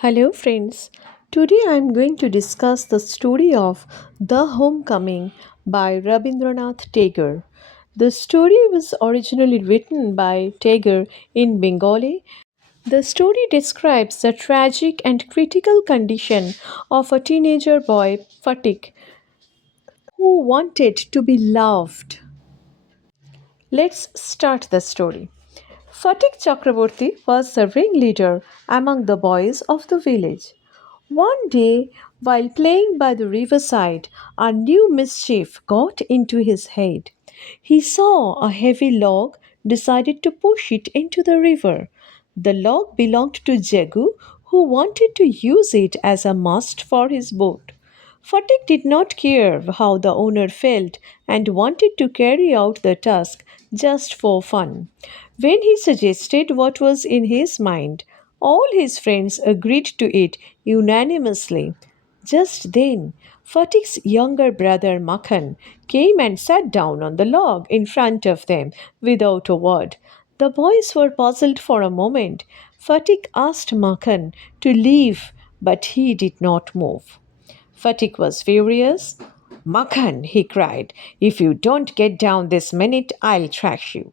Hello, friends. Today I am going to discuss the story of The Homecoming by Rabindranath Tagore. The story was originally written by Tagore in Bengali. The story describes the tragic and critical condition of a teenager boy, Fatik, who wanted to be loved. Let's start the story. Fatik Chakraborty was the ringleader among the boys of the village. One day, while playing by the riverside, a new mischief got into his head. He saw a heavy log, decided to push it into the river. The log belonged to Jegu, who wanted to use it as a mast for his boat. Fatik did not care how the owner felt and wanted to carry out the task just for fun. When he suggested what was in his mind, all his friends agreed to it unanimously. Just then, Fatik's younger brother Makhan came and sat down on the log in front of them without a word. The boys were puzzled for a moment. Fatik asked Makhan to leave, but he did not move. Fatik was furious. Makhan, he cried, if you don't get down this minute, I'll trash you.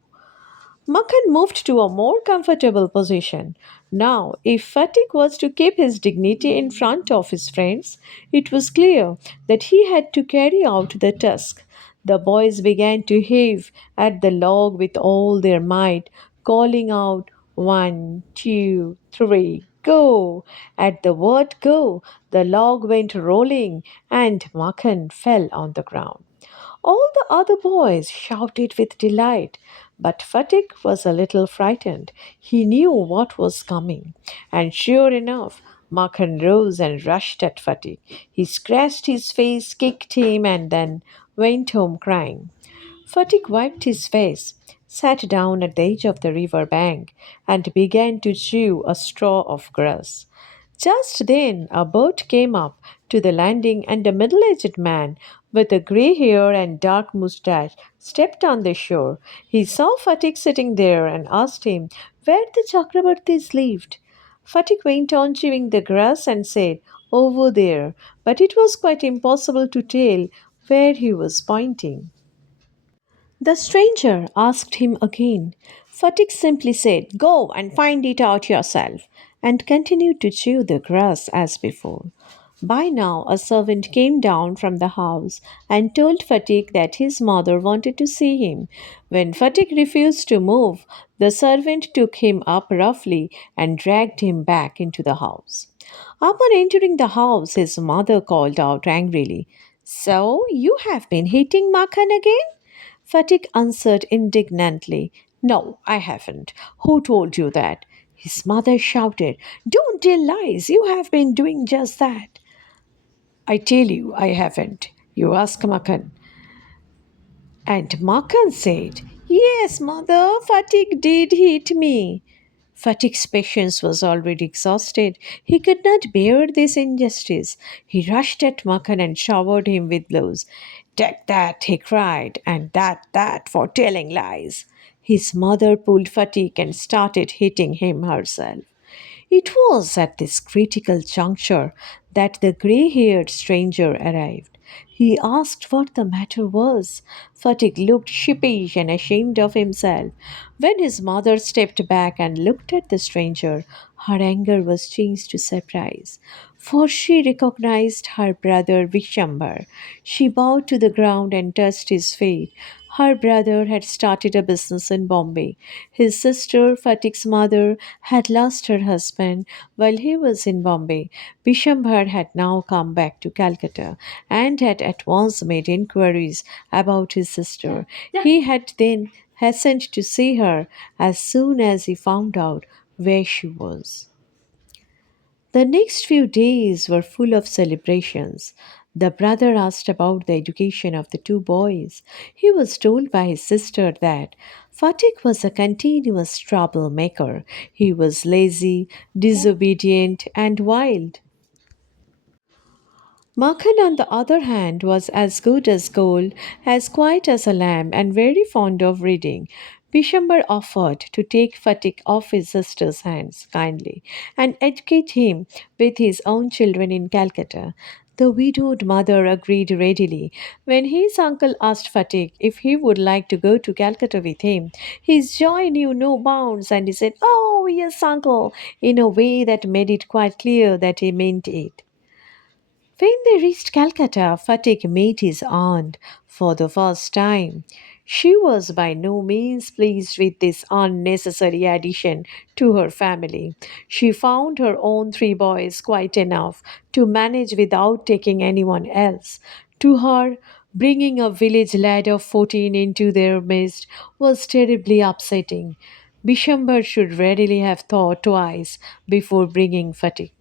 Makhan moved to a more comfortable position. Now, if Fatik was to keep his dignity in front of his friends, it was clear that he had to carry out the task. The boys began to heave at the log with all their might, calling out, "One, two, three, go!" At the word go, the log went rolling and Makhan fell on the ground. All the other boys shouted with delight, but Fatik was a little frightened. He knew what was coming, and sure enough, Makhan rose and rushed at Fatik. He scratched his face, kicked him, and then went home crying. Fatik wiped his face, sat down at the edge of the river bank, and began to chew a straw of grass. Just then, a boat came up to the landing, and a middle aged man with a grey hair and dark moustache stepped on the shore. He saw Fatik sitting there and asked him where the Chakrabartis lived. Fatik went on chewing the grass and said, "Over there," but it was quite impossible to tell where he was pointing. The stranger asked him again. Fatik simply said, "Go and find it out yourself," and continued to chew the grass as before. By now, a servant came down from the house and told Fatik that his mother wanted to see him. When Fatik refused to move, the servant took him up roughly and dragged him back into the house. Upon entering the house, his mother called out angrily, "So, you have been hitting Makhan again?" Fatik answered indignantly, "No, I haven't. Who told you that?" His mother shouted, "Don't tell lies. You have been doing just that." "I tell you, I haven't. You ask Makan." And Makan said, "Yes, mother, Fatik did hit me." Fatik's patience was already exhausted. He could not bear this injustice. He rushed at Makan and showered him with blows. "Take that," he cried, "and that for telling lies." His mother pulled Fatik and started hitting him herself. It was at this critical juncture that the grey haired stranger arrived. He asked what the matter was. Fatik looked sheepish and ashamed of himself. When his mother stepped back and looked at the stranger, her anger was changed to surprise, for she recognized her brother Vishambhar. She bowed to the ground and touched his feet. Her brother had started a business in Bombay. His sister, Fatik's mother, had lost her husband while he was in Bombay. Bishambhar had now come back to Calcutta and had at once made inquiries about his sister. He had then hastened to see her as soon as he found out where she was. The next few days were full of celebrations. The brother asked about the education of the two boys. He was told by his sister that Fatik was a continuous troublemaker. He was lazy, disobedient, and wild. Makhan, on the other hand, was as good as gold, as quiet as a lamb, and very fond of reading. Bishambar offered to take Fatik off his sister's hands kindly and educate him with his own children in Calcutta. The widowed mother agreed readily. When his uncle asked Fatik if he would like to go to Calcutta with him, his joy knew no bounds and he said, "Oh, yes, uncle," in a way that made it quite clear that he meant it. When they reached Calcutta, Fatik met his aunt for the first time. She was by no means pleased with this unnecessary addition to her family. She found her own three boys quite enough to manage without taking anyone else. To her, bringing a village lad of 14 into their midst was terribly upsetting. Bishambar should readily have thought twice before bringing Fatik.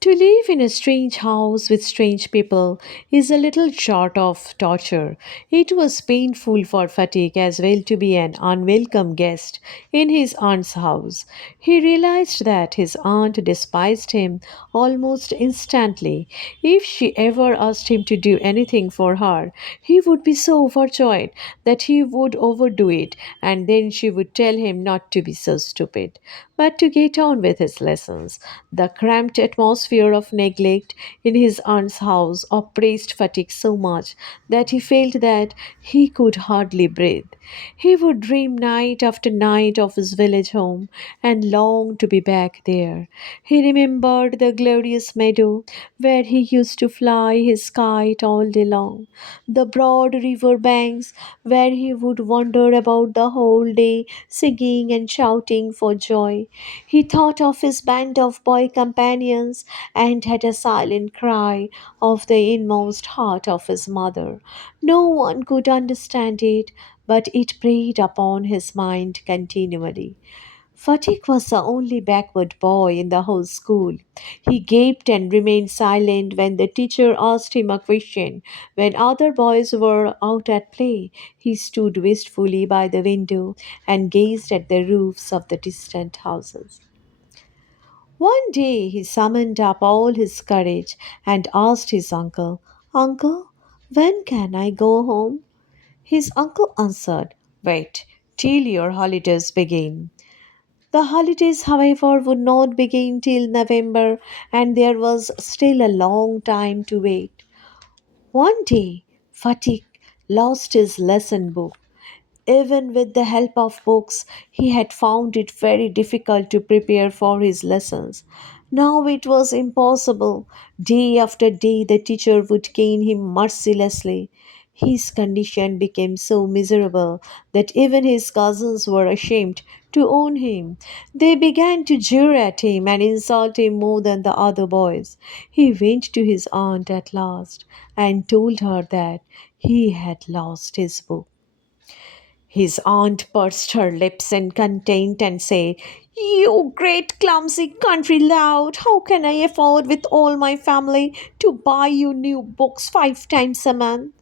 To live in a strange house with strange people is a little short of torture. It was painful for Fatik as well to be an unwelcome guest in his aunt's house. He realized that his aunt despised him almost instantly. If she ever asked him to do anything for her, he would be so overjoyed that he would overdo it, and then she would tell him not to be so stupid, but to get on with his lessons. The cramped atmosphere of neglect in his aunt's house oppressed Fatigue so much that he felt that he could hardly breathe. He would dream night after night of his village home and long to be back there. He remembered the glorious meadow where he used to fly his kite all day long, the broad river banks where he would wander about the whole day singing and shouting for joy. He thought of his band of boy companions and had a silent cry of the inmost heart of his mother. No one could understand it, but it preyed upon his mind continually. Fatik was the only backward boy in the whole school. He gaped and remained silent when the teacher asked him a question. When other boys were out at play, he stood wistfully by the window and gazed at the roofs of the distant houses. One day he summoned up all his courage and asked his uncle, "Uncle, when can I go home?" His uncle answered, "Wait till your holidays begin." The holidays, however, would not begin till November, and there was still a long time to wait. One day, Fatik lost his lesson book. Even with the help of books, he had found it very difficult to prepare for his lessons. Now it was impossible. Day after day, the teacher would cane him mercilessly. His condition became so miserable that even his cousins were ashamed to own him. They began to jeer at him and insult him more than the other boys. He went to his aunt at last and told her that he had lost his book. His aunt pursed her lips in contempt and said, "You great clumsy country lout, how can I afford with all my family to buy you new books 5 times a month?"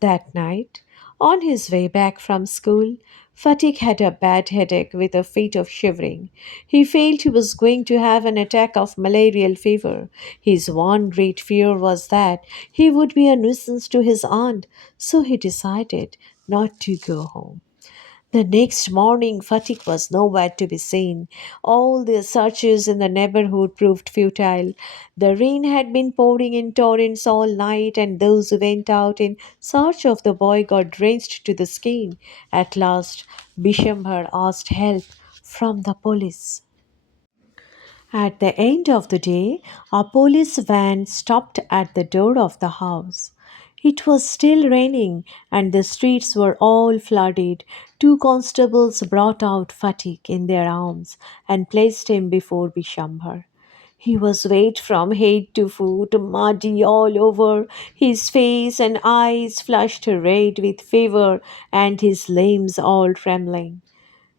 That night, on his way back from school, Fatik had a bad headache with a fit of shivering. He felt he was going to have an attack of malarial fever. His one great fear was that he would be a nuisance to his aunt, so he decided not to go home. The next morning, Fatik was nowhere to be seen. All their searches in the neighborhood proved futile. The rain had been pouring in torrents all night, and those who went out in search of the boy got drenched to the skin. At last, Bishambhar asked help from the police. At the end of the day, a police van stopped at the door of the house. It was still raining and the streets were all flooded. Two constables brought out Fatik in their arms and placed him before Bishambhar. He was wet from head to foot, muddy all over, his face and eyes flushed red with fever, and his limbs all trembling.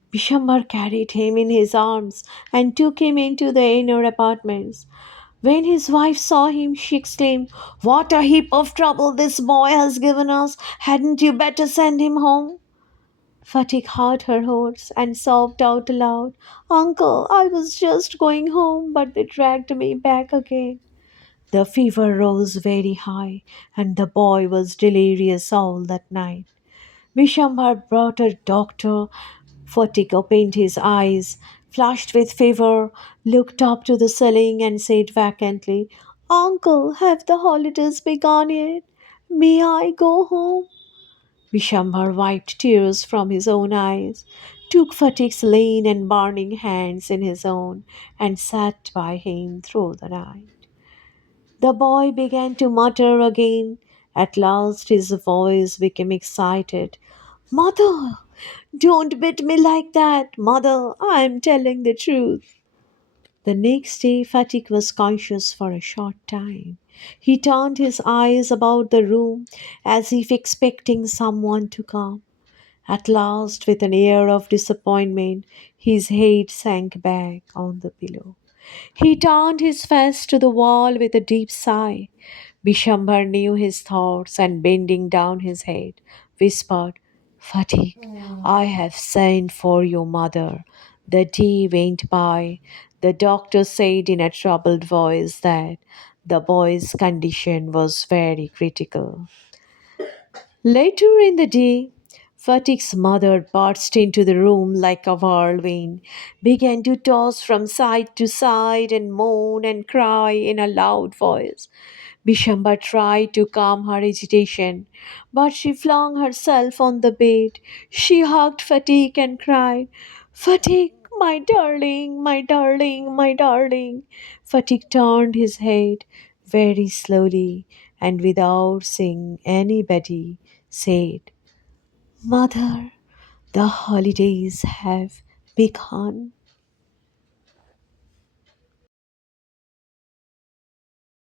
Bishambar carried him in his arms and took him into the inner apartments. When his wife saw him, she exclaimed, "What a heap of trouble this boy has given us! Hadn't you better send him home?" Fatik heard her words and sobbed out aloud, "Uncle, I was just going home, but they dragged me back again." The fever rose very high, and the boy was delirious all that night. Vishambhar brought a doctor. Phatik opened his eyes, flushed with fever, looked up to the ceiling, and said vacantly, "Uncle, have the holidays begun yet? May I go home?" Vishambhar wiped tears from his own eyes, took Phatik's lean and burning hands in his own, and sat by him through the night. The boy began to mutter again. At last his voice became excited. "Mother, don't beat me like that. Mother, I am telling the truth." The next day, Fatik was conscious for a short time. He turned his eyes about the room as if expecting someone to come. At last, with an air of disappointment, his head sank back on the pillow. He turned his face to the wall with a deep sigh. Bishambar knew his thoughts and bending down his head, whispered, "Fatigue, I have sent for your mother." The day went by. The doctor said in a troubled voice that the boy's condition was very critical. Later in the day, Fatik's mother burst into the room like a whirlwind, began to toss from side to side and moan and cry in a loud voice. Bishamba tried to calm her agitation, but she flung herself on the bed. She hugged Fatik and cried, "Fatik, my darling, my darling, my darling." Fatik turned his head very slowly and without seeing anybody said, "Mother, the holidays have begun."